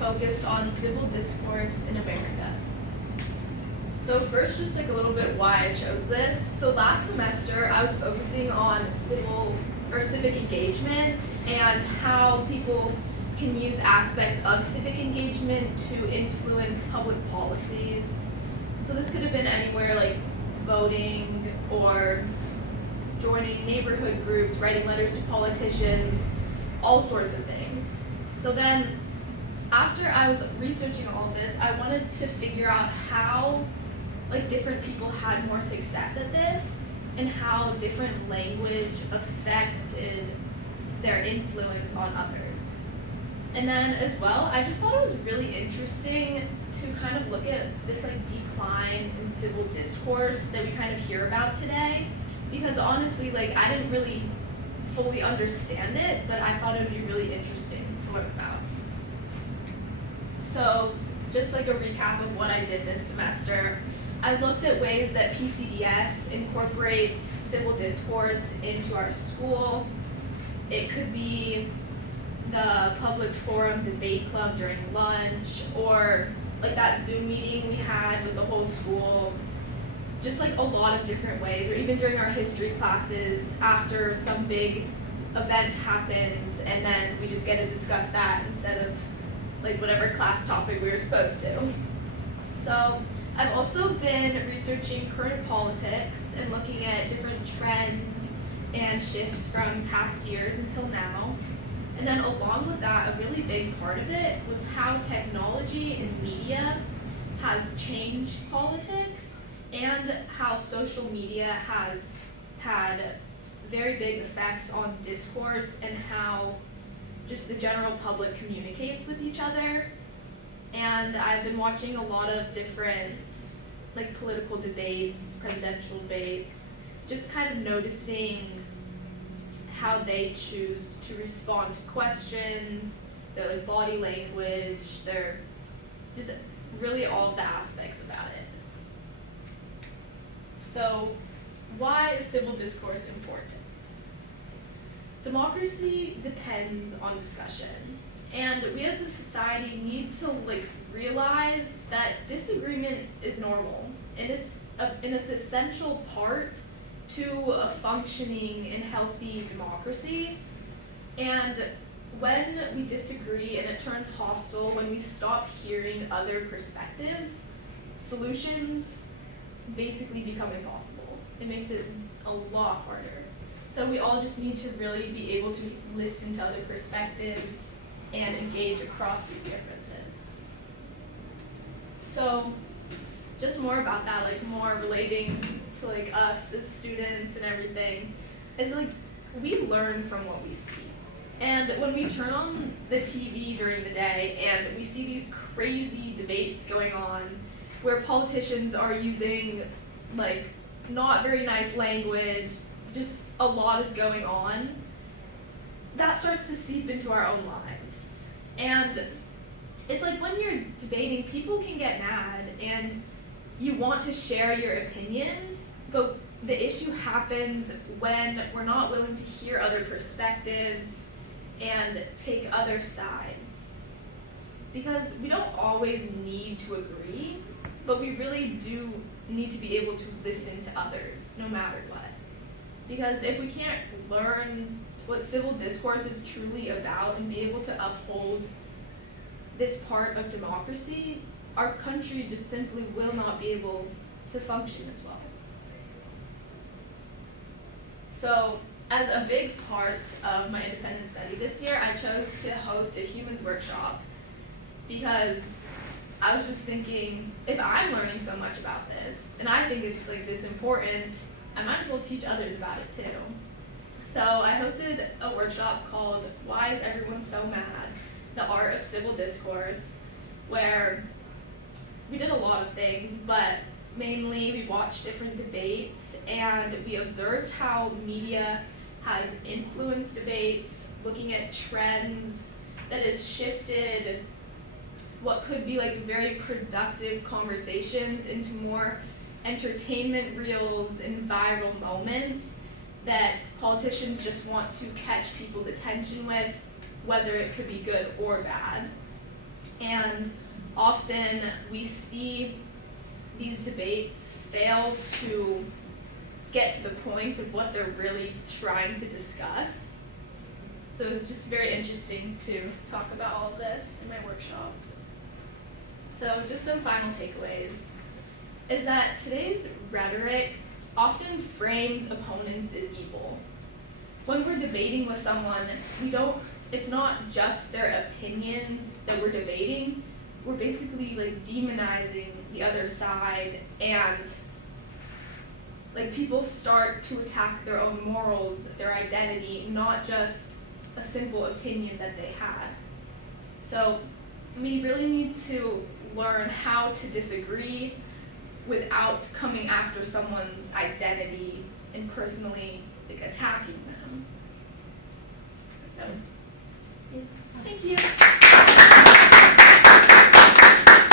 focused on civil discourse in America. So first, just like a little bit why I chose this. So last semester, I was focusing on civic engagement and how people can use aspects of civic engagement to influence public policies. So this could have been anywhere like voting or joining neighborhood groups, writing letters to politicians, all sorts of things. So then, after I was researching all of this, I wanted to figure out how different people had more success at this and how different language affected their influence on others. And then as well, I just thought it was really interesting to kind of look at this decline in civil discourse that we kind of hear about today, because honestly, I didn't really fully understand it, but I thought it would be really interesting to learn about. So just a recap of what I did this semester, I looked at ways that PCDS incorporates civil discourse into our school. It could be the public forum debate club during lunch, or that Zoom meeting we had with the whole school, just a lot of different ways, or even during our history classes after some big event happens and then we just get to discuss that instead of whatever class topic we were supposed to. So I've also been researching current politics and looking at different trends and shifts from past years until now. And then along with that, a really big part of it was how technology and media has changed politics and how social media has had very big effects on discourse and how just the general public communicates with each other. And I've been watching a lot of different political debates, presidential debates, just kind of noticing how they choose to respond to questions, their body language, their just really all of the aspects about it. So why is civil discourse important? Democracy depends on discussion, and we as a society need to realize that disagreement is normal, and it's an essential part to a functioning and healthy democracy. And when we disagree and it turns hostile, when we stop hearing other perspectives, solutions basically become impossible. It makes it a lot harder. So we all just need to really be able to listen to other perspectives and engage across these differences. So just more about that, more relating to us as students and everything, is we learn from what we see. And when we turn on the TV during the day and we see these crazy debates going on where politicians are using not very nice language, just a lot is going on, that starts to seep into our own lives. And it's when you're debating, people can get mad and you want to share your opinions, but the issue happens when we're not willing to hear other perspectives and take other sides. Because we don't always need to agree, but we really do need to be able to listen to others, no matter what. Because if we can't learn what civil discourse is truly about and be able to uphold this part of democracy, our country just simply will not be able to function as well. So, as a big part of my independent study this year, I chose to host a humans workshop because I was just thinking, if I'm learning so much about this, and I think it's this important, I might as well teach others about it too. So I hosted a workshop called Why is Everyone So Mad? The Art of Civil Discourse, where we did a lot of things, but mainly we watched different debates and we observed how media has influenced debates, looking at trends that has shifted what could be very productive conversations into more entertainment reels and viral moments that politicians just want to catch people's attention with, whether it could be good or bad. And often we see these debates fail to get to the point of what they're really trying to discuss. So it's just very interesting to talk about all of this in my workshop. So just some final takeaways is that today's rhetoric often frames opponents as evil. When we're debating with someone, it's not just their opinions that we're debating, we're basically like demonizing the other side, and like people start to attack their own morals, their identity, not just a simple opinion that they had. So we really need to learn how to disagree without coming after someone's identity and personally like attacking them.